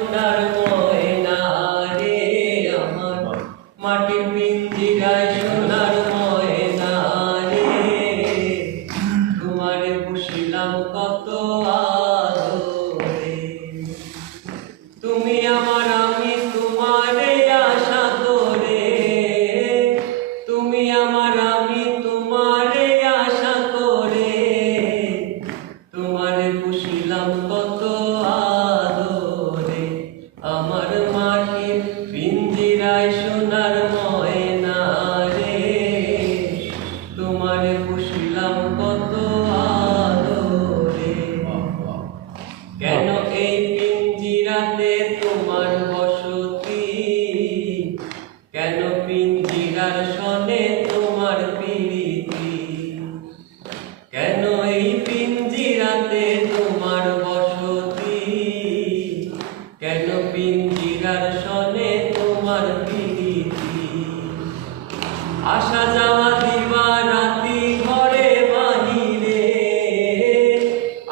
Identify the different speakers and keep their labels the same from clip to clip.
Speaker 1: Naruto. আসা যাওয়া দিবা রাতি ঘরে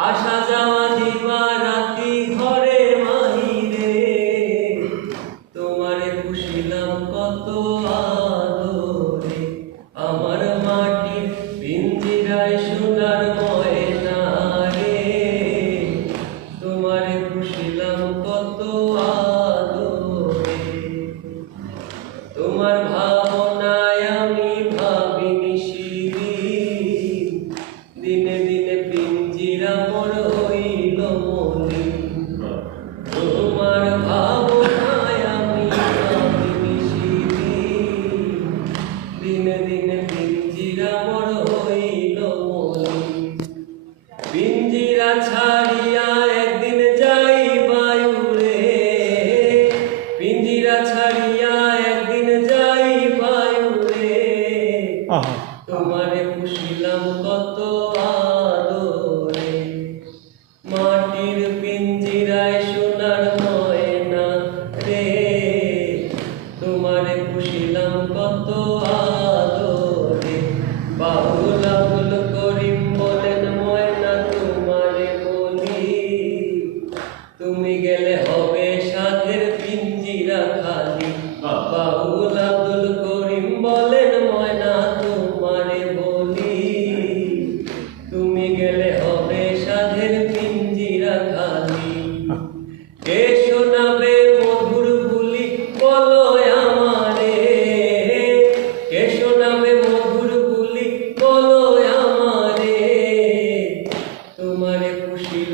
Speaker 1: আসা দিবা রাতি ঘরে তোমারে খুশিলাম কত আ পিঞ্জিরা বড় পিঞ্জিরা ছাড়িয়া একদিন যাই বায়ুরে। পিঞ্জিরা ছাড়িয়া একদিন যাই বায়ুরে।
Speaker 2: আহা।